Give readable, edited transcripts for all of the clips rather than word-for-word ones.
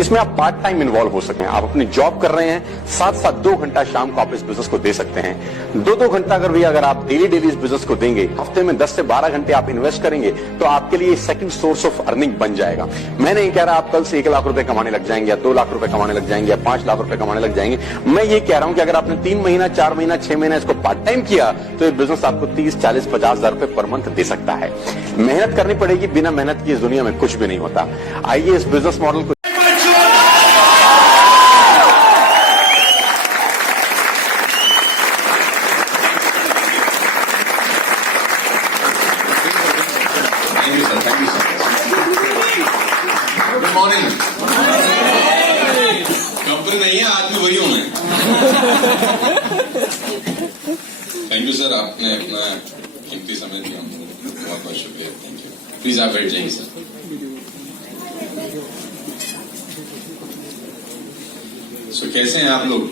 इसमें आप part time involve हो सकें। आप अपनी जॉब कर रहे हैं, साथ साथ 2 घंटा शाम को आप इस बिजनेस को दे सकते हैं। 2-2 घंटा अगर आप डेली इस बिजनेस को देंगे, हफ्ते में 10 से 12 घंटे आप इन्वेस्ट करेंगे, तो आपके लिए सेकंड सोर्स ऑफ अर्निंग बन जाएगा। मैं नहीं कह रहा आप कल से 1 लाख रुपए कमाने लग जाएंगे या 2 लाख रुपए कमाने लग जाएंगे या 5 लाख रुपए कमाने लग जाएंगे। मैं ये कह रहा हूं कि अगर आपने 3 महीना, 4 महीना, 6 महीना इसको पार्ट टाइम किया, तो ये बिजनेस आपको 30, 40, 50 हजार रुपए पर मंथ दे सकता है। मेहनत करनी पड़ेगी, बिना मेहनत की इस दुनिया में कुछ भी नहीं होता। आइए इस बिजनेस मॉडल को कंपनी नहीं है, आदमी वही हूं मैं। थैंक यू सर, आपने अपना कीमती समय दिया, बहुत बहुत शुक्रिया। Thank you. प्लीज आप बैठ जाइए सर। सो कैसे हैं आप लोग?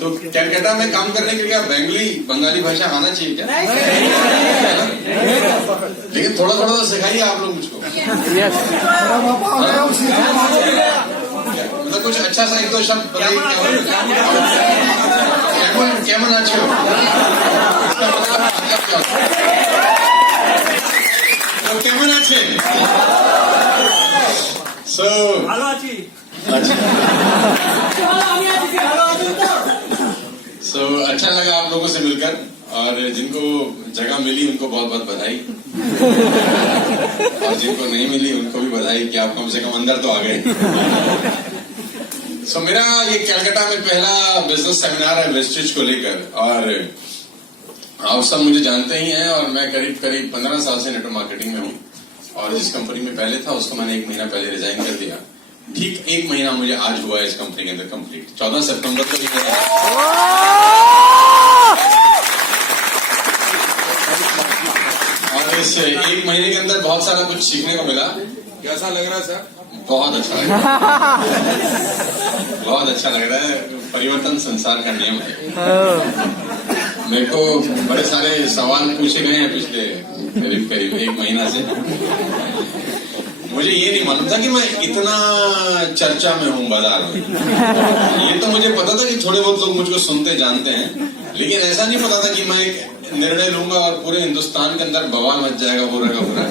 तो कलकत्ता में काम करने के लिए आप बंगाली भाषा आना चाहिए क्या? लेकिन थोड़ा थोड़ा तो सिखाइए आप लोग मुझको। मतलब कुछ अच्छा सा 1-2 शब्द बताइए। केमन अच्छे हो, केमन अच्छे। सो अच्छा लगा आप लोगों से मिलकर, और जिनको जगह मिली उनको बहुत बहुत बधाई, और जिनको नहीं मिली उनको भी बधाई कि आप कम से कम अंदर तो आ गए। मेरा ये कलकत्ता में पहला बिजनेस सेमिनार है वेस्टेज को लेकर, और आप सब मुझे जानते ही हैं, और मैं करीब 15 साल से नेटवर्क मार्केटिंग में हूँ, और जिस कंपनी में पहले था उसको मैंने 1 महीना पहले रिजाइन कर दिया। ठीक 1 महीना मुझे आज हुआ है इस कंपनी के अंदर कंप्लीट। 14 सितंबर को और इस 1 महीने के अंदर बहुत सारा कुछ सीखने को मिला। कैसा लग रहा है सर? बहुत अच्छा लग रहा है, बहुत अच्छा लग रहा है। परिवर्तन संसार का नियम है। मेरे को बड़े सारे सवाल पूछे गए हैं पिछले करीब 1 महीना से। मुझे ये नहीं मालूम था कि मैं इतना चर्चा में हूँ बाजार में। ये तो मुझे पता था कि थोड़े बहुत लोग मुझको सुनते जानते हैं, लेकिन ऐसा नहीं पता था कि मैं एक निर्णय लूंगा और पूरे हिंदुस्तान के अंदर बवाल मच जाएगा पूरा का पूरा।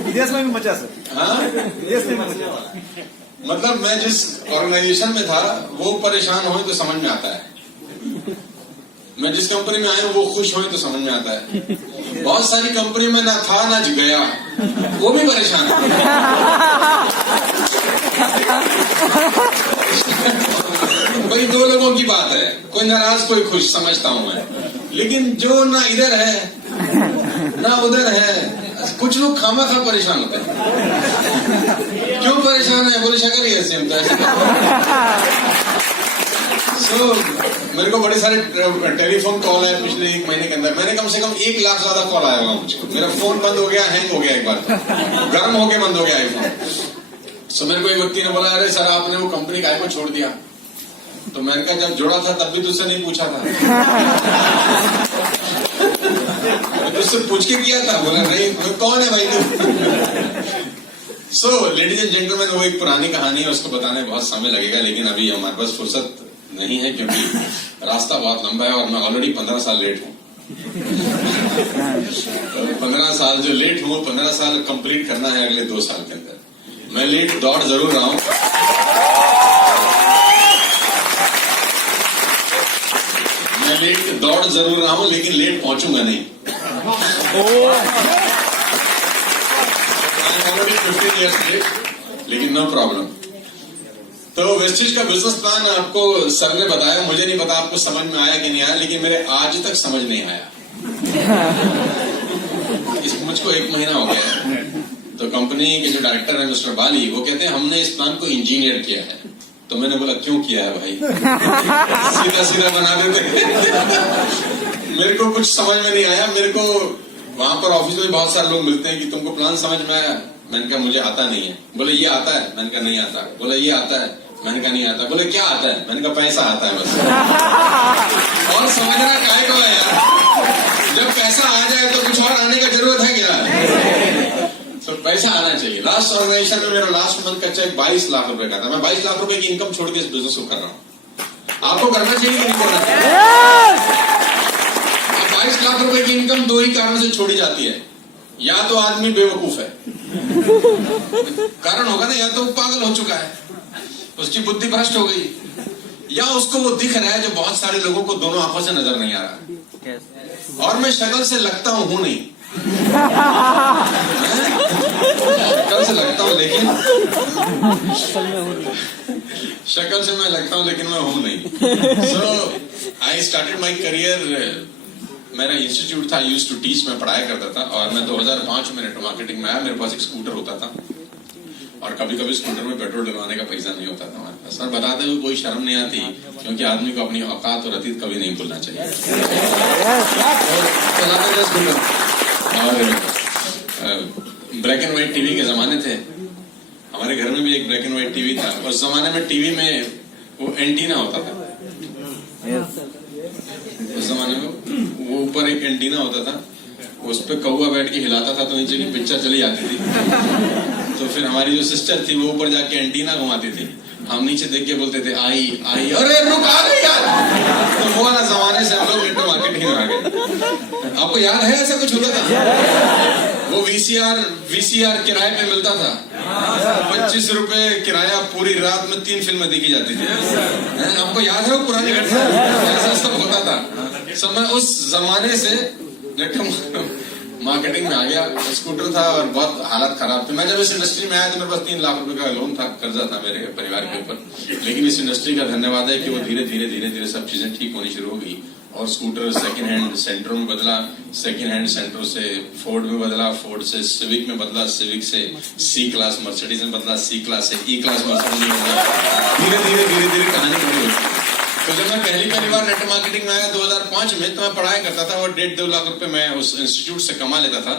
विदेश में भी मचा सर? हाँ, विदेश में मचा। मतलब मैं जिस ऑर्गेनाइजेशन में था वो परेशान हो तो समझ में आता है, मैं जिस कंपनी में आया हूँ वो खुश हो तो समझ में आता है। बहुत सारी कंपनी में ना था ना गया, वो भी परेशान है। भाई 2 लोगों की बात है, कोई नाराज कोई खुश, समझता हूं मैं। लेकिन जो ना इधर है ना उधर है, कुछ लोग खामा-खा परेशान होते हैं। क्यों परेशान है? बोले शक्ल ही ऐसे हम तो ऐसे। मेरे को बड़े सारे टेलीफोन कॉल आए पिछले 1 महीने के अंदर। मैंने कम से कम 1 लाख ज्यादा कॉल आया होगा मुझको। मेरा फोन बंद हो गया, हैंग हो गया, एक बार गर्म होके बंद हो गया आईफोन। मेरे को एक व्यक्ति ने बोला, अरे सर आपने वो कंपनी का को छोड़ दिया। तो मैंने कहा जब जोड़ा था तब भी तुझसे नहीं पूछा था। तुझसे पूछ के किया था? बोला नहीं। कौन है भाई तू? लेडीज एंड जेंटलमैन, वो एक पुरानी कहानी है, उसको बताने बहुत समय लगेगा, लेकिन अभी हमारे पास फुर्सत नहीं है क्योंकि रास्ता बहुत लंबा है और मैं ऑलरेडी 15 साल लेट हूँ। 15 साल जो लेट हूँ, 15 साल कंप्लीट करना है अगले 2 साल के अंदर। मैं लेट दौड़ जरूर रहा हूँ, लेकिन लेट पहुंचूंगा नहीं। ऑलरेडी 15 years लेट, लेकिन नो प्रॉब्लम। तो वेस्टेज का बिजनेस प्लान आपको सर ने बताया, मुझे नहीं पता आपको समझ में आया कि नहीं आया, लेकिन मेरे आज तक समझ नहीं आया। मुझको 1 महीना हो गया है। तो कंपनी के जो डायरेक्टर है मिस्टर बाली, वो कहते हैं हमने इस प्लान को इंजीनियर किया है। तो मैंने बोला क्यों किया है भाई? सीधा सीधा बना देते। मेरे को कुछ समझ में नहीं आया। मेरे को वहां पर ऑफिस में बहुत सारे लोग मिलते हैं कि तुमको प्लान समझ में आया? मैंने कहा मुझे आता नहीं है। बोले ये आता है? मैंने कहा नहीं आता। बोले ये आता है? मैंने कहा नहीं आता। बोले क्या आता है? मैंने कहा पैसा आता है बस। और समझना काहे को है यार? जब पैसा आ जाए तो कुछ और आने का जरूरत है क्या? तो पैसा आना चाहिए। लास्ट ऑर्गेनाइजेशन में मेरा लास्ट मंथ का चेक 22 लाख रुपए का था। मैं 22 लाख रुपए की इनकम छोड़ के इस बिजनेस को कर रहा हूँ। आपको करना चाहिए कि नहीं करना चाहिए? 22 लाख रुपए की इनकम दो ही कारण से छोड़ी जाती है। या तो आदमी बेवकूफ है, कारण होगा ना, या तो वो पागल हो चुका है, उसकी बुद्धि भ्रष्ट हो गई, या उसको वो दिख रहा है जो बहुत सारे लोगों को दोनों आंखों से नजर नहीं आ रहा। और मैं शक्ल से लगता हूं नहीं, शक्ल से लगता हूं लेकिन शक्ल से मैं लगता हूं लेकिन मैं हूं नहीं। सो आई स्टार्टेड माई करियर, मेरा इंस्टीट्यूट था, यूज्ड टू टीच, मैं पढ़ाया करता था। और मैं 2005 में नेटवर्क मार्केटिंग में आया। मेरे पास एक स्कूटर होता था और कभी कभी स्कूटर में पेट्रोल डलवाने का पैसा नहीं होता था हमारे पास। सर बताते हुए कोई शर्म नहीं आती, क्योंकि आदमी को अपनी औकात और अतीत कभी नहीं भूलना चाहिए। चलाते थे स्कूटर, और ब्लैक एंड व्हाइट टीवी के जमाने थे। हमारे घर में भी एक ब्लैक एंड व्हाइट टीवी था। उस जमाने में टीवी में वो एंटीना होता था। उस जमाने में वो ऊपर एक एंटीना होता था, उस पर कौवा बैठ के हिलाता था तो नीचे की पिक्चर चली जाती थी। तो फिर हमारी जो सिस्टर थी वो ऊपर जाके एंटीना घुमाती थी, हम नीचे देख के बोलते थे आई आई, अरे रुक आ गई यार। तो वो वाला जमाने से हम लोग नेटवर्क मार्केटिंग में आ गए। आपको याद है ऐसा कुछ होता था? वो वीसीआर किराए पे मिलता था, 25 रुपए किराया, पूरी रात में 3 फिल्में देखी जाती थी। आपको याद है वो पुरानी घटना? ऐसा सब होता था। सब मैं उस जमाने से नेटवर्क मार्केटिंग में आ गया। स्कूटर था और बहुत हालत खराब थी। मैं जब इस इंडस्ट्री में आया तो मेरे पास 3 लाख रुपए का लोन था, कर्जा था मेरे परिवार के ऊपर। लेकिन इस इंडस्ट्री का धन्यवाद है कि वो धीरे धीरे सब चीजें ठीक होनी शुरू हो गई। और स्कूटर सेकंड हैंड सेंटरों में बदला, सेकंड हैंड सेंटरों से फोर्ड में बदला, फोर्ड से सिविक में बदला, सिविक से सी क्लास मर्सिडीज में बदला, सी क्लास से ई क्लास मर्सिडीज में बदला। धीरे धीरे कहानी बड़ी होती है। तो जब मैं पहली बार नेटवर्क मार्केटिंग में आया 2005 में, तो मैं पढ़ाया करता था और 1.5-2 लाख रुपए मैं उस इंस्टीट्यूट से कमा लेता था।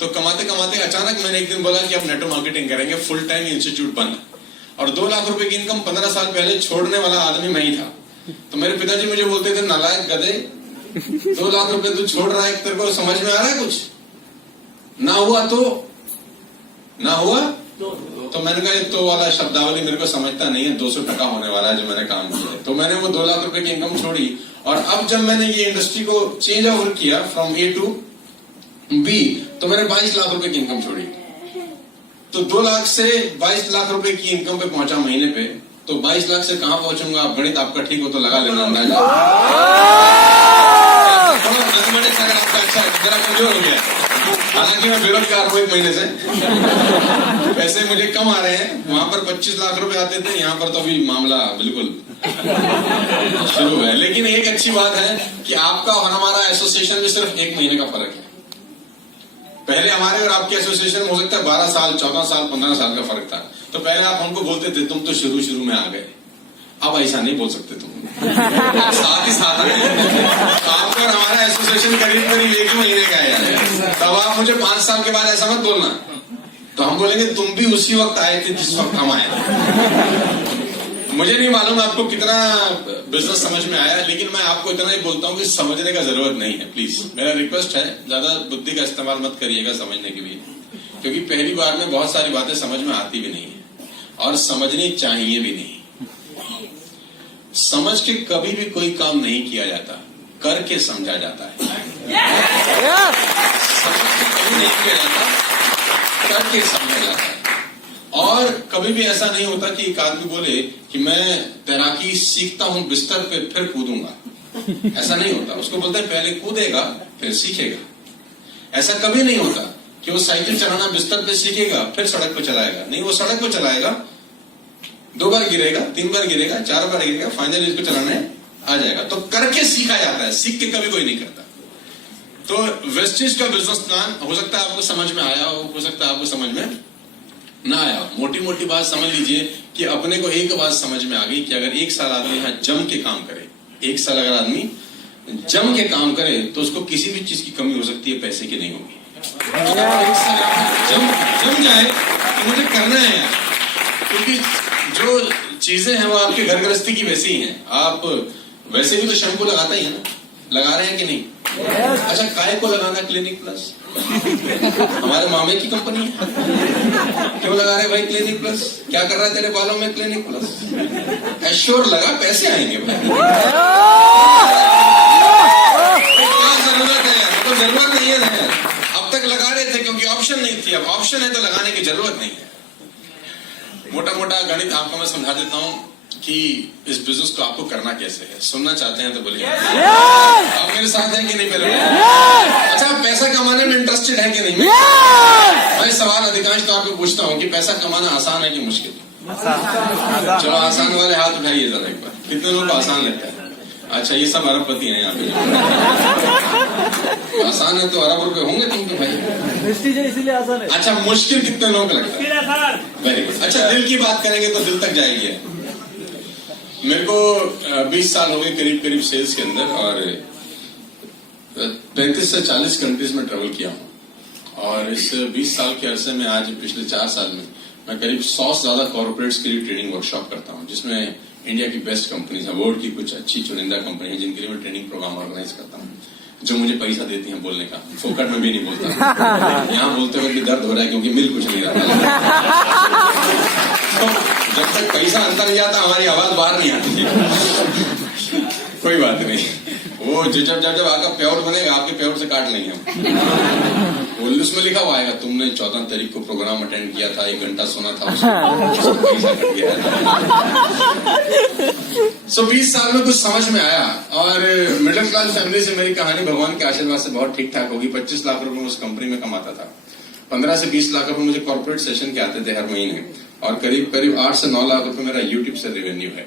तो कमाते कमाते अचानक मैंने एक दिन बोला कि अब नेटवर्क मार्केटिंग करेंगे, फुल टाइम इंस्टीट्यूट बंद। और 2 लाख रुपए की इनकम 15 साल पहले छोड़ने वाला आदमी मैं ही था। तो मेरे पिताजी मुझे बोलते थे, नालायक गधे, 2 लाख रुपए तू छोड़ रहा है, तेरे को समझ में आ रहा है कुछ? ना हुआ तो मैंने कहा तो वाला शब्दावली मेरे को समझता नहीं है, 200 टका होने वाला है जो मैंने काम किया। तो मैंने वो 2 लाख रुपए की इनकम छोड़ी। और अब जब मैंने ये इंडस्ट्री को चेंज ओवर किया फ्रॉम ए टू बी, तो मैंने 22 लाख रुपए की इनकम छोड़ी। तो 2 लाख से 22 लाख रुपए की इनकम पे पहुंचा महीने पे। तो 22 लाख से कहां पहुंचूंगा? आप गणित आपका ठीक हो तो लगा लेना अंदाजा। मैथमेटिक्स अगर आपका अच्छा जरा कमजोर हो गया, हालांकि मैं बेरोजगार हूं 1 महीने से, पैसे मुझे कम आ रहे हैं। वहां पर 25 लाख रुपए आते थे, यहाँ पर तो अभी मामला बिल्कुल शुरू है। लेकिन एक अच्छी बात है कि आपका और हमारा एसोसिएशन में सिर्फ 1 महीने का फर्क है। पहले हमारे और आपके एसोसिएशन में हो सकता है 12 साल, 14 साल, 15 साल का फर्क था। तो पहले आप हमको बोलते थे तुम तो शुरू में आ गए, अब ऐसा नहीं बोल सकते तुम, साथ ही साथ आए। आपका और हमारा एसोसिएशन करीब 1 महीने का है। तब आप मुझे 5 साल के बाद ऐसा मत बोलना, तो हम बोलेंगे तुम भी उसी वक्त आए थे जिस वक्त हम आए। मुझे नहीं मालूम आपको कितना बिजनेस समझ में आया, लेकिन मैं आपको इतना ही बोलता हूँ कि समझने का जरूरत नहीं है। प्लीज मेरा रिक्वेस्ट है, ज्यादा बुद्धि का इस्तेमाल मत करिएगा समझने के लिए, क्योंकि पहली बार में बहुत सारी बातें समझ में आती भी नहीं है और समझनी चाहिए भी नहीं। समझ के कभी भी कोई काम नहीं किया जाता, करके समझा जाता है। समझ के कभी नहीं किया जाता, करके समझा जाता है। और कभी भी ऐसा नहीं होता कि एक आदमी बोले कि मैं तैराकी सीखता हूं बिस्तर पे फिर कूदूंगा, ऐसा नहीं होता। उसको बोलते हैं पहले कूदेगा फिर सीखेगा। ऐसा कभी नहीं होता कि वो साइकिल चलाना बिस्तर पे सीखेगा फिर सड़क पे चलाएगा। नहीं, वो सड़क पे चलाएगा, 2 बार गिरेगा, 3 बार गिरेगा, 4 बार गिरेगा, फाइनली इसको चलाने आ जाएगा। तो करके सीखा जाता है, सीख के कभी कोई नहीं करता। तो वेस्टेज का बिजनेस प्लान हो सकता है आपको समझ में आया हो सकता है आपको समझ में ना आया। मोटी मोटी बात समझ लीजिए कि अपने को एक बात समझ में आ गई कि अगर 1 साल आदमी यहाँ जम के काम करे, 1 साल अगर आदमी जम के काम करे तो उसको किसी भी चीज की कमी हो सकती है, पैसे की नहीं होगी। अगर 1 साल जम जाए तो मुझे करना है यार, क्योंकि जो चीजें हैं वो आपके घर गृहस्थी की वैसी ही हैं। आप वैसे भी तो शैम्पू लगाता ही है ना, लगा रहे हैं कि नहीं? अच्छा, काय को लगाना क्लिनिक प्लस? हमारे मामे की कंपनी है, क्यों लगा रहे भाई क्लिनिक प्लस? क्या कर रहा है तेरे बालों में क्लिनिक प्लस? एश्योर लगा, पैसे आएंगे भाई। क्या जरूरत है? तो जरूरत नहीं है। अब तक लगा रहे थे क्योंकि ऑप्शन नहीं थी, अब ऑप्शन है तो लगाने की जरूरत नहीं है। मोटा मोटा गणित आपको मैं समझा देता हूं कि इस बिजनेस को आपको करना कैसे है। सुनना चाहते हैं तो बोलिए। आप मेरे साथ हैं कि नहीं? पहले अच्छा, आप पैसा कमाने में इंटरेस्टेड है कि नहीं? मैं सवाल अधिकांश तौर पे पूछता हूँ कि पैसा कमाना आसान है कि मुश्किल? चलो आसान वाले हाथ उठाइए जरा एक बार। कितने लोगों को आसान लगता है? अच्छा, ये सब अरबपति हैं यहाँ पे। आसान है तो अरब रुपए होंगे तुम तो भाई, इसीलिए आसान है। अच्छा, मुश्किल कितने लोगों को लगता है? Very good. अच्छा, दिल की बात करेंगे तो दिल तक जाएगी। मेरे को 20 साल हो गए करीब करीब सेल्स के अंदर, और 35 से 40 कंट्रीज में ट्रेवल किया हूँ। और इस 20 साल के अरसे में आज पिछले 4 साल में मैं करीब 100 से ज्यादा कॉर्पोरेट्स के लिए ट्रेनिंग वर्कशॉप करता हूँ, जिसमें इंडिया की बेस्ट कंपनीज है, वर्ल्ड की कुछ अच्छी चुनिंदा कंपनी है जिनके लिए मैं ट्रेनिंग प्रोग्राम ऑर्गेनाइज करता हूँ, जो मुझे पैसा देती हैं बोलने का। फोकट में भी नहीं बोलता, यहाँ बोलते हुए भी दर्द हो रहा है क्योंकि मिल कुछ नहीं रहा। तो जब तक पैसा अंदर नहीं जाता हमारी आवाज बाहर नहीं आती। कोई बात नहीं, वो जब आपका प्योर बनेगा आपके प्योर से काट लेंगे हम। उसमें लिखा हुआ आएगा तुमने 14 तारीख को प्रोग्राम अटेंड किया था, 1 घंटा सुना था, उसको पैसा कट गया। सो 20 साल में कुछ समझ में आया, और मिडिल क्लास फैमिली से मेरी कहानी भगवान के आशीर्वाद से बहुत ठीक ठाक होगी। 25 लाख रुपए उस कंपनी में कमाता था। 15 से 20 लाख रुपए मुझे कॉर्पोरेट सेशन के आते थे हर महीने, और करीब करीब 8 से 9 लाख रुपए मेरा यूट्यूब से रेवेन्यू है।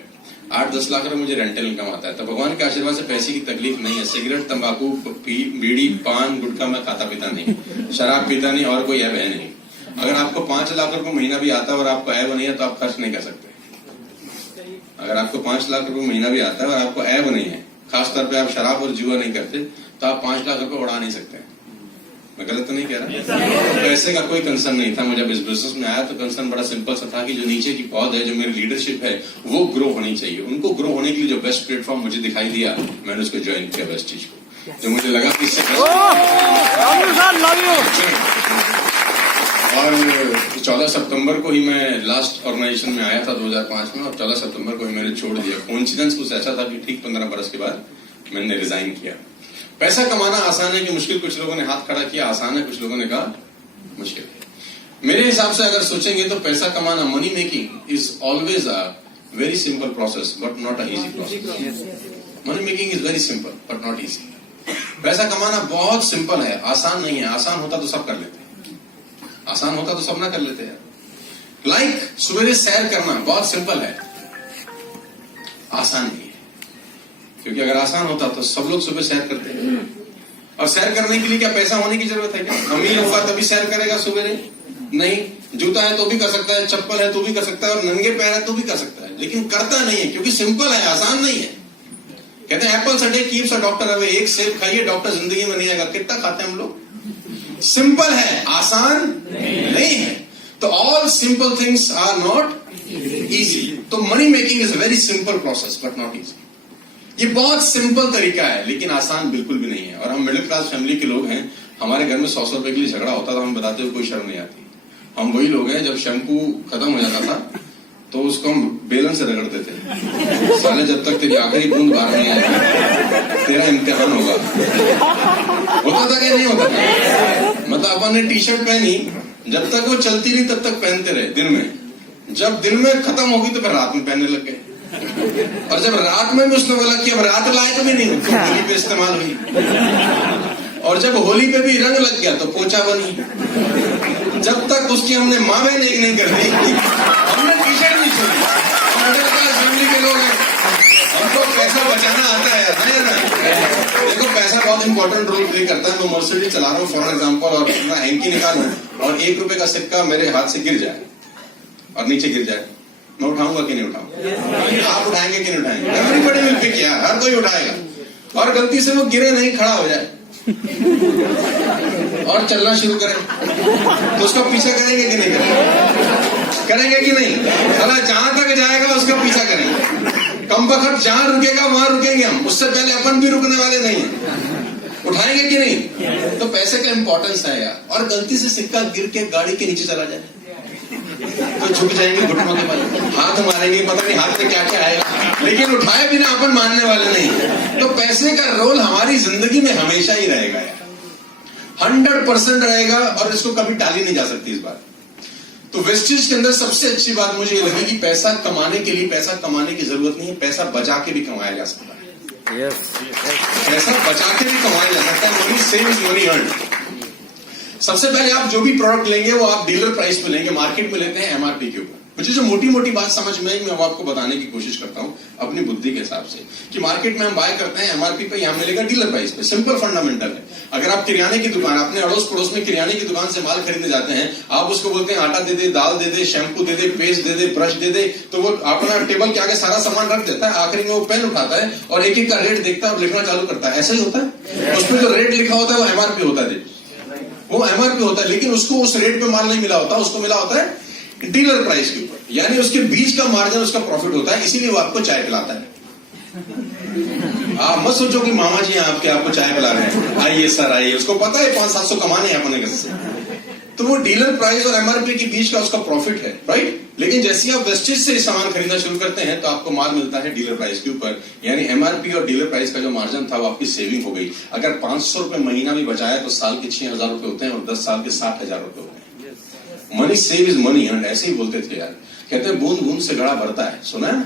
8-10 लाख रुपए मुझे रेंटल इनकम आता है। तो भगवान के आशीर्वाद से पैसे की तकलीफ नहीं है। सिगरेट, तंबाकू, बीड़ी, पान, गुटखा मैं खाता पीता नहीं, शराब पीता नहीं, और कोई ऐब है नहीं। अगर आपको 5 लाख रुपए महीना भी आता है और आपको ऐब नहीं है तो आप खर्च नहीं कर सकते। अगर आपको 5 लाख रुपए महीना भी आता है और आपको ऐब नहीं है, खासतौर पे आप शराब और जुआ नहीं करते, तो आप 5 लाख रुपए उड़ा नहीं सकते। मैं गलत तो नहीं कह रहा? पैसे का कोई कंसर्न नहीं था। मुझे जब इस बिजनेस में आया तो कंसर्न बड़ा सिंपल सा था कि जो नीचे की पौध है, जो मेरी लीडरशिप है, वो ग्रो होनी चाहिए। उनको ग्रो होने के लिए जो बेस्ट प्लेटफॉर्म मुझे दिखाई दिया, मैंने उसको ज्वाइन किया बेस्ट चीज को। तो मुझे लगा कि और 14 सितंबर को ही मैं लास्ट ऑर्गेनाइजेशन में आया था 2005 में, और 14 सितंबर को ही मैंने छोड़ दिया। कोइंसिडेंस कुछ ऐसा था कि ठीक 15 बरस के बाद मैंने रिजाइन किया। पैसा कमाना आसान है कि मुश्किल? कुछ लोगों ने हाथ खड़ा किया आसान है, कुछ लोगों ने कहा मुश्किल है। मेरे हिसाब से अगर सोचेंगे तो पैसा कमाना, money making is always a very simple process but not a easy process. Money making is very simple but not easy. पैसा कमाना बहुत सिंपल है, आसान नहीं है। आसान होता तो सब कर लेते, आसान होता तो सब ना कर लेते हैं। लाइक सवेरे सैर करना बहुत सिंपल है, आसान नहीं है। क्योंकि अगर आसान होता तो सब लोग सुबह सैर करते हैं। और सैर करने के लिए क्या पैसा होने की जरूरत है क्या? अमीर होगा तभी सैर करेगा सवेरे? नहीं। जूता है तो भी कर सकता है, चप्पल है तो भी कर सकता है, और नंगे पैर है तो भी कर सकता है, लेकिन करता नहीं है क्योंकि सिंपल है, आसान नहीं है। कहते हैं Apple Sunday keeps a doctor away. एक सेब खाइए, डॉक्टर जिंदगी में नहीं आएगा। कितना खाते हैं हम लोग? सिंपल है, आसान नहीं है। तो all simple things are not easy. तो money making is a very simple process but not easy. ये बहुत सिंपल तरीका है लेकिन आसान बिल्कुल भी नहीं है। और हम मिडिल क्लास फैमिली के लोग हैं, हमारे घर में 100 रुपए के लिए झगड़ा होता था, हम बताते हुए कोई शर्म नहीं आती। हम वही लोग हैं, जब शैम्पू खत्म हो जाता था तो उसको हम बेलन से रगड़ते थे। साले जब तक तेरी आखिरी बूंद बाहर नहीं आएगी तेरा इम्तिहान होगा। होता था कि नहीं होता था? मतलब अपन ने टी शर्ट पहनी, जब तक वो चलती रही तब तक पहनते रहे दिन में। जब दिन में खत्म होगी तो फिर रात में पहनने लग गए। और जब रात में भी उसने बोला कि अब रात लायक भी नहीं, तो होली पे इस्तेमाल हुई। और जब होली पे भी रंग लग गया तो पोछा बनी। जब तक उसकी हमने माँ बहन एक नहीं कर दी, हमने टी शर्ट नहीं छोड़ी। मिडिल क्लास फैमिली के लोग हैं, हमको पैसा बचाना आता है ना। देखो पैसा बहुत इंपॉर्टेंट रोल प्ले करता है। मैं मर्सिडीज चला रहा हूँ फॉर एग्जाम्पल, और मैं हैंकी निकालूं और 1 रुपए का सिक्का मेरे हाथ से गिर जाए और नीचे गिर जाए, मैं उठाऊंगा कि नहीं उठाऊंगा? आप उठाएंगे कि नहीं उठाएंगे? एवरीबॉडी विल पिक, यार हर कोई उठाएगा। और गलती से वो गिरे नहीं, खड़ा हो जाए और चलना शुरू करें तो उसका पीछा करेंगे कि नहीं करेंगे? करेंगे कि नहीं? अगर जहां तक जाएगा उसका पीछा करेंगे। कम बखत जहां रुकेगा वहां रुकेंगे हम, उससे पहले अपन भी रुकने वाले नहीं है। उठाएंगे कि नहीं? तो पैसे का इंपॉर्टेंस है यार। और गलती से सिक्का गिर के गाड़ी के नीचे चला जाए तो झुक जाएंगे घुटनों के बल, हाथ मारेंगे, पता नहीं हाथ में क्या क्या आएगा, लेकिन उठाए बिना अपन मानने वाले नहीं। तो पैसे का रोल हमारी जिंदगी में हमेशा ही रहेगा यार, 100% रहेगा, और इसको कभी टाली नहीं जा सकती इस बात। तो वेस्टेज के अंदर सबसे अच्छी बात मुझे ये लगी कि पैसा कमाने के लिए पैसा कमाने की जरूरत नहीं है, पैसा बचा के भी कमाया जा सकता है। पैसा बचा के भी कमाया जा सकता है। Money save is money earn. सबसे पहले आप जो भी प्रोडक्ट लेंगे वो आप डीलर प्राइस पे लेंगे, मार्केट में लेते हैं एमआरपी के ऊपर। मुझे जो मोटी मोटी बात समझ में आई मैं आपको बताने की कोशिश करता हूं अपनी बुद्धि के हिसाब से, कि मार्केट में हम बाय करते हैं एमआरपी पे, यहां मिलेगा डीलर प्राइस पे। सिंपल फंडामेंटल है। अगर आप किराने की दुकान, अपने अड़ोस पड़ोस में किराने की दुकान से माल खरीदने जाते हैं, आप उसको बोलते हैं आटा दे दे, दाल दे दे, शैम्पू दे दे, पेस्ट दे दे, ब्रश दे दे, तो वो अपना टेबल के आगे सारा सामान रख देता है, आखिरी में वो पेन उठाता है और एक एक का रेट देखता है और लिखना चालू करता है। ऐसा ही होता है। उसमें जो रेट लिखा होता है वो एमआरपी होता है, वो एमआरपी होता है, लेकिन उसको उस रेट पे माल नहीं मिला होता, उसको मिला होता है डीलर प्राइस के ऊपर, यानी उसके बीच का मार्जिन उसका प्रॉफिट होता है। इसीलिए वो आपको चाय पिलाता है। आप मत सोचो कि मामा जी आपके आपको चाय पिला रहे हैं, आइए सर आइए, उसको पता है 500-700 कमाने हैं अपने घर से। तो वो डीलर प्राइस और एमआरपी के बीच का उसका प्रॉफिट है, राइट। लेकिन जैसे आप वेस्टेज से सामान खरीदना शुरू करते हैं तो आपको माल मिलता है डीलर प्राइस के ऊपर, यानी एमआरपी और डीलर प्राइस का जो मार्जिन था वो आपकी सेविंग हो गई। अगर 500 रुपए महीना भी बचाया तो साल के 6,000 रुपए होते हैं और 10 साल के 60,000 रुपए होते हैं। Money save is money earn, ऐसे ही बोलते थे यार। कहते हैं बूंद बूंद से घड़ा भरता है, सुना है ना?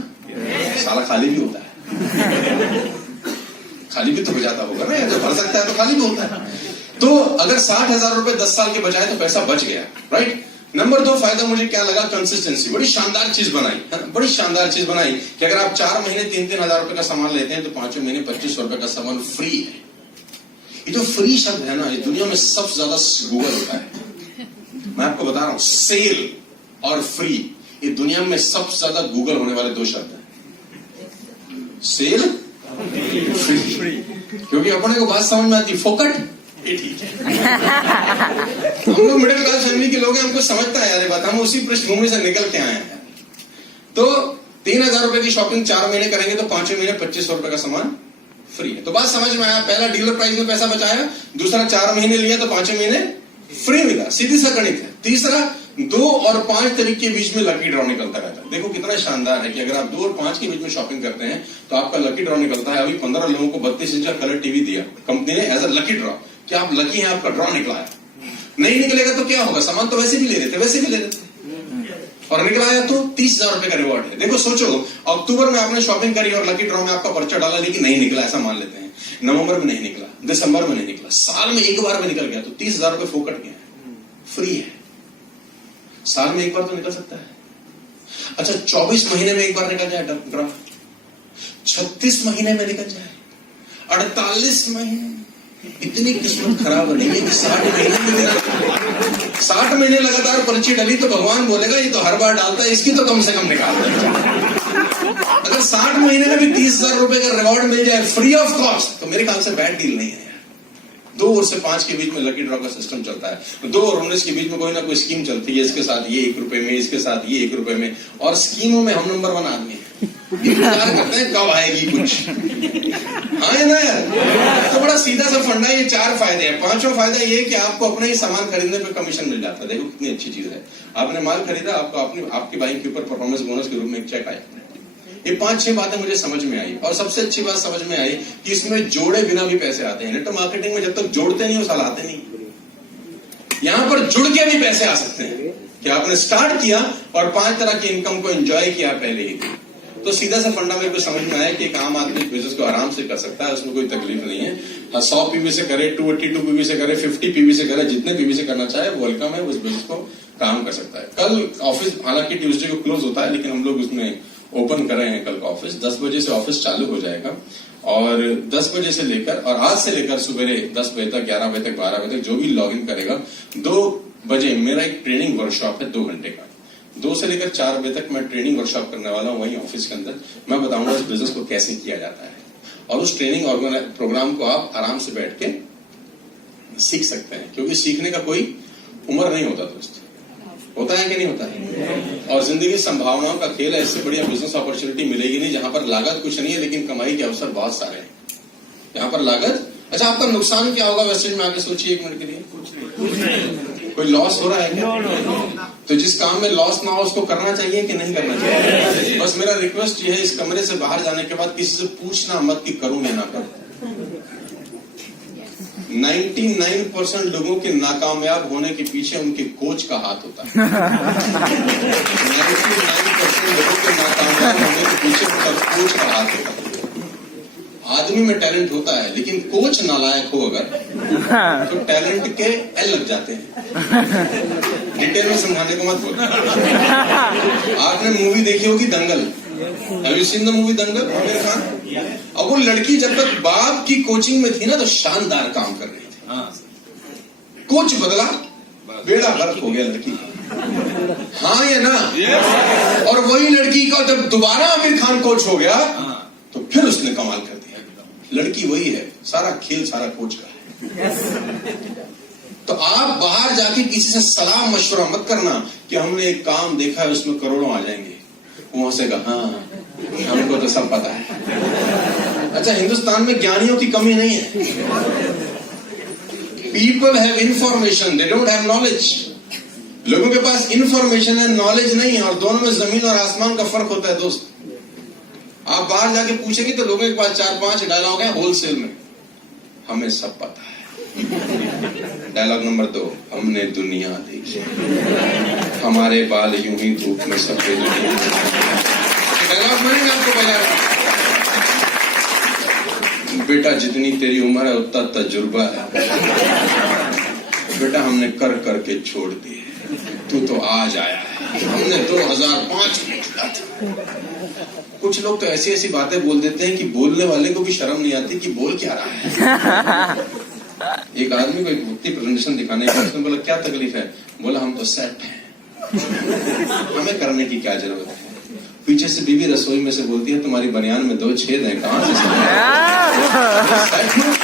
साला खाली भी होता है। खाली भी तो हो जाता होगा ना, जब भर सकता है तो खाली भी होता है। तो अगर 60,000 रुपए 10 साल के बचाए तो पैसा बच गया, राइट। नंबर 2 फायदा मुझे क्या लगा, कंसिस्टेंसी। बड़ी शानदार चीज बनाई, बड़ी शानदार चीज बनाई कि अगर आप 4 महीने 3-3 हजार रुपए का सामान लेते हैं तो 5वें महीने 2500 रुपए का सामान फ्री है। ये जो फ्री शब्द है ना, ये दुनिया में सबसे ज्यादा गूगल होता है। मैं आपको बता रहा हूं, सेल और फ्री, ये दुनिया में सबसे ज्यादा गूगल होने वाले 2 शब्द हैं। Sale, free. क्योंकि अपने को बात समझ में आती, फोकट ये ठीक है। हम लोग मिडिल क्लास फैमिली के लोग हैं, हमको समझता है यार ये बात, हम उसी पृष्ठभूमि से निकल के आए हैं। तो 3,000 रुपए की शॉपिंग 4 महीने करेंगे तो 5वें महीने 2500 रुपए का सामान फ्री है। तो बात समझ में आया, पहला डीलर प्राइस में पैसा बचाया, दूसरा 4 महीने लिया तो 5वें महीने फ्री मिला, सीधी सा गणित है। तीसरा 2 और 5 तारीख के बीच में लकी ड्रॉ निकलता रहता है। देखो कितना शानदार है कि अगर आप 2 और 5 के बीच में शॉपिंग करते हैं तो आपका लकी ड्रॉ निकलता है। अभी 15 लोगों को 32 इंच का कलर टीवी दिया कंपनी ने एज अ लकी ड्रॉ, कि आप लकी हैं, आपका ड्रॉ निकला है। नहीं निकलेगा तो क्या होगा, सामान तो वैसे भी ले रहे थे, वैसे भी ले रहे थे, और निकला आया तो 30,000 रुपए का रिवॉर्ड है। देखो सोचो, अक्टूबर में आपने शॉपिंग करी और लकी ड्रॉ में आपका पर्चा डाला, लेकिन नहीं निकला, ऐसा मान लेते हैं। नवंबर में नहीं निकला, दिसंबर में नहीं निकला, साल में एक बार में निकल गया तो 30,000 रुपए फोकट गए, फ्री है। साल में एक बार तो निकल सकता है। अच्छा 24 महीने में एक बार निकल जाए ड्रॉ, 36 महीने में निकल जाए, 48 महीने, इतनी किस्मत खराब नहीं है कि 60 महीने में 60 महीने लगातार पर्ची डली तो भगवान बोलेगा ये तो हर बार डालता है, इसकी तो कम से कम निकाल दे। अगर 60 महीने में भी 30,000 रुपए का रिवॉर्ड मिल जाए फ्री ऑफ कॉस्ट तो मेरे ख्याल से बैड डील नहीं है। 2 और से 5 के बीच में लकी ड्रॉ का सिस्टम चलता है, 2 और 19 के बीच में कोई ना कोई स्कीम चलती है, इसके साथ ये 1 रुपए में, इसके साथ ये 1 रुपए में, और स्कीमों में हम नंबर 1 आदमी है, इंतजार करते हैं कब आएगी कुछ। हाँ है ना यार, तो बड़ा सीधा सा फंडा, ये 4 फायदे हैं। 5वां फायदा ये कि आपको अपने ही सामान खरीदने पे कमीशन मिल जाता है। देखो कितनी अच्छी चीज है, आपने माल खरीदा, आपको आपकी बाइक के ऊपर परफॉर्मेंस बोनस के रूप में एक चेक आया। ये 5-6 बातें मुझे समझ में आई, और सबसे अच्छी बात समझ में आई कि इसमें जोड़े बिना भी पैसे आते हैं। नेटवर्क मार्केटिंग में जब तक जोड़ते नहीं वो साल आते नहीं, यहां पर जुड़ के भी पैसे आ सकते हैं कि आपने स्टार्ट किया और 5 तरह की इनकम को एंजॉय किया पहले ही। तो सीधा सा फंडा मेरे को समझ में आया कि एक आम आदमी बिजनेस को आराम से कर सकता है, उसमें कोई तकलीफ नहीं है। 100 पीवी से करे, 282 पीवी से करे, 50 पीवी से करे, जितने पीवी से करना चाहे वो वेलकम है, उस बिजनेस को काम कर सकता है। कल ऑफिस हालांकि ट्यूसडे को क्लोज होता है, लेकिन हम लोग उसमें ओपन कर रहे हैं कल का ऑफिस। 10 बजे से ऑफिस चालू हो जाएगा, और 10 बजे से लेकर, और आज से लेकर सुबह 10 बजे तक, 11 बजे तक, 12 बजे तक जो भी लॉग इन करेगा, 2 बजे मेरा एक ट्रेनिंग वर्कशॉप है 2 घंटे का। 2 से लेकर 4 बजे तक मैं ट्रेनिंग वर्कशॉप करने वाला हूं वही ऑफिस के अंदर। मैं बताऊंगा इस बिजनेस को कैसे किया जाता है, और उस ट्रेनिंग प्रोग्राम को आप आराम से बैठ के सीख सकते हैं, क्योंकि सीखने का कोई उम्र नहीं होता दोस्त, होता है कि नहीं होता है। और जिंदगी संभावनाओं का खेल है, इससे बढ़िया बिजनेस अपॉर्चुनिटी मिलेगी नहीं, जहां पर लागत कुछ नहीं है लेकिन कमाई के अवसर बहुत सारे हैं। जहां पर लागत अच्छा, आपका नुकसान क्या होगा वेस्टेज में आके सोचिए एक मिनट के लिए। कोई लॉस हो रहा है क्या? तो जिस काम में लॉस ना हो उसको करना चाहिए कि नहीं करना चाहिए? बस मेरा रिक्वेस्ट ये है, इस कमरे से बाहर जाने के बाद किसी से पूछना मत कि करूं या ना करूं। 99% लोगों के नाकामयाब होने के पीछे उनके कोच का हाथ होता है। 99% लोगों के नाकामयाब होने के पीछे उनका कोच का हाथ होता है। आदमी में टैलेंट होता है, लेकिन कोच नालायक हो अगर तो टैलेंट के एल लग जाते हैं। डिटेल में समझाने को मत बोलो। आपने मूवी देखी होगी दंगल। Have you seen the movie दंगल? आमिर खान। अब वो लड़की जब तक बाप की कोचिंग में थी ना तो शानदार काम कर रही थी। कोच बदला, बेड़ा गर्क हो गया लड़की का। हाँ या ना? और वही लड़की का जब दोबारा आमिर खान कोच हो गया तो फिर उसने कमाल कर दिया। लड़की वही है, सारा खेल सारा कोच का है। तो आप बाहर जाके किसी से सलाह मशवरा मत करना कि हमने एक काम देखा है उसमें करोड़ों आ जाएंगे। वहां से कहा हाँ हमको तो सब पता है। अच्छा, हिंदुस्तान में ज्ञानियों की कमी नहीं है। People have information, they don't have knowledge. लोगों के पास इंफॉर्मेशन है, नॉलेज नहीं है, और दोनों में जमीन और आसमान का फर्क होता है दोस्त। आप बाहर जाके पूछेंगे तो लोगों के पास 4-5 डायलॉग है होलसेल में, हमें सब पता है। डायलॉग नंबर 2, हमने दुनिया देखी, हमारे बाल यूं ही धूप में सफेद। डायलॉग मैंने आपको बताया, बेटा जितनी तेरी उम्र है उतना तजुर्बा है। बेटा हमने कर करके छोड़ दिए, तू तो आज आया है। हमने 2005 में किया था। कुछ लोग तो ऐसी ऐसी बातें बोल देते हैं कि बोलने वाले को भी शर्म नहीं आती कि बोल क्या रहा है। एक आदमी को एक भक्ति प्रेजेंटेशन दिखाने का, उसने बोला क्या तकलीफ है? बोला हम तो सेट हैं, हमें करने की क्या जरूरत है। पीछे से बीवी रसोई में से बोलती है तुम्हारी बनियान में 2 छेद हैं, कहां से?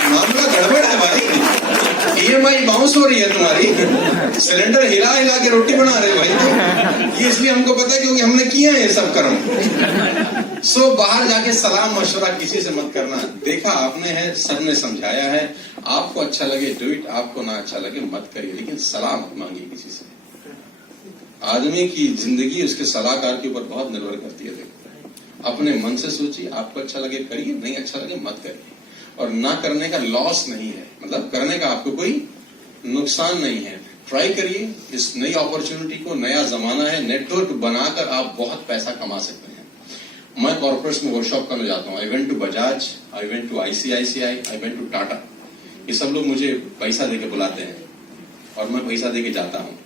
मामला गड़बड़ है भाई, EMI बाउंस हो रही है तुम्हारी, सिलेंडर हिला हिला के रोटी बना रहे भाई। ये इसलिए हमको पता है क्योंकि हमने किया है ये सब कर्म। सो बाहर जाके सलाह मशवरा किसी से मत करना। देखा आपने है, सर ने समझाया है, आपको अच्छा लगे डू इट, आपको ना अच्छा लगे मत करिए, लेकिन सलाह मत मांगिए किसी से। आदमी की जिंदगी उसके सलाहकार के ऊपर बहुत निर्भर करती है। देखो, अपने मन से सोचिए, आपको अच्छा लगे करिए, नहीं अच्छा लगे मत करिए। और ना करने का लॉस नहीं है, मतलब करने का आपको कोई नुकसान नहीं है। ट्राई करिए इस नई अपॉर्चुनिटी को, नया जमाना है, नेटवर्क बनाकर आप बहुत पैसा कमा सकते हैं। मैं कॉर्पोरेट्स में वर्कशॉप करने जाता हूँ। I went to Bajaj, I went to ICICI, I went to Tata. ये सब लोग मुझे पैसा देके बुलाते हैं और मैं पैसा देके जाता हूँ।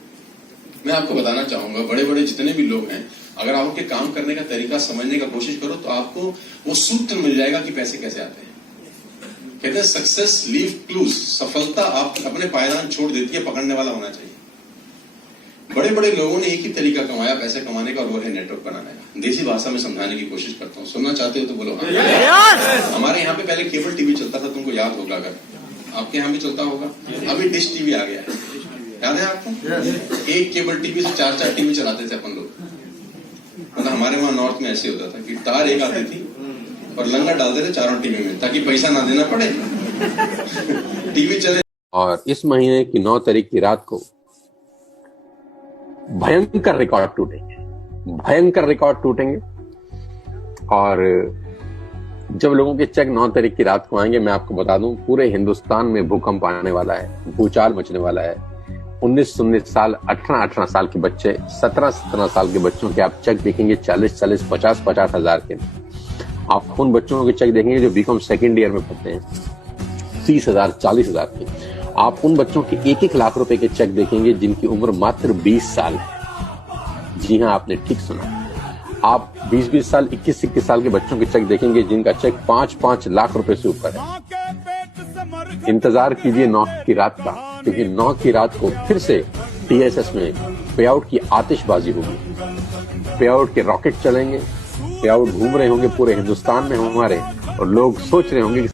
मैं आपको बताना चाहूंगा, बड़े बड़े जितने भी लोग हैं, अगर आप उनके काम करने का तरीका समझने का कोशिश करो तो आपको वो सूत्र मिल जाएगा कि पैसे कैसे आते हैं। कहते हैं सक्सेस लीव क्लूज, सफलता आप अपने पायदान छोड़ देती है, पकड़ने वाला होना चाहिए। बड़े बड़े लोगों ने एक ही तरीका कमाया पैसे कमाने का, और वो है नेटवर्क बनाने का। देसी भाषा में समझाने की कोशिश करता हूँ, सुनना चाहते हो तो बोलो हाँ। हमारे यहाँ पे पहले केबल टीवी चलता था, तुमको याद होगा, अगर आपके यहाँ भी चलता होगा। अभी डिश टीवी आ गया है, याद है आपको? एक केबल टीवी से 4-4 टीवी चलाते थे अपन लोग। मतलब हमारे वहां नॉर्थ में ऐसे होता था कि तार एक आती थी और लंगा डालते थे चारों टीवी में, ताकि पैसा ना देना पड़े, टीवी चले। और इस महीने की 9 तारीख की रात को भयंकर रिकॉर्ड टूटेंगे, भयंकर रिकॉर्ड टूटेंगे। और जब लोगों के चेक 9 तारीख की रात को आएंगे, मैं आपको बता दूं पूरे हिंदुस्तान में भूकंप आने वाला है, भूचाल मचने वाला है। 19-19 साल, 18-18 साल के बच्चे, 17-17 साल के बच्चों के आप चेक देखेंगे 40-40, 50-50 हजार के। आप उन बच्चों के चेक देखेंगे जो बीकॉम सेकेंड ईयर में पढ़ते हैं, 30,000, 40,000 के। आप उन बच्चों के 1-1 लाख रुपए के चेक देखेंगे जिनकी उम्र मात्र 20 साल है। जी हाँ, आपने ठीक सुना। आप 20-20 साल, 21-21 साल के बच्चों के चेक देखेंगे जिनका चेक 5-5 लाख रुपए से ऊपर है। इंतजार कीजिए 9 की रात का, क्योंकि 9 की रात को फिर से TSS में पे आउट की आतिशबाजी होगी। पे आउट के रॉकेट चलेंगे, पे आउट घूम रहे होंगे पूरे हिंदुस्तान में हमारे, और लोग सोच रहे होंगे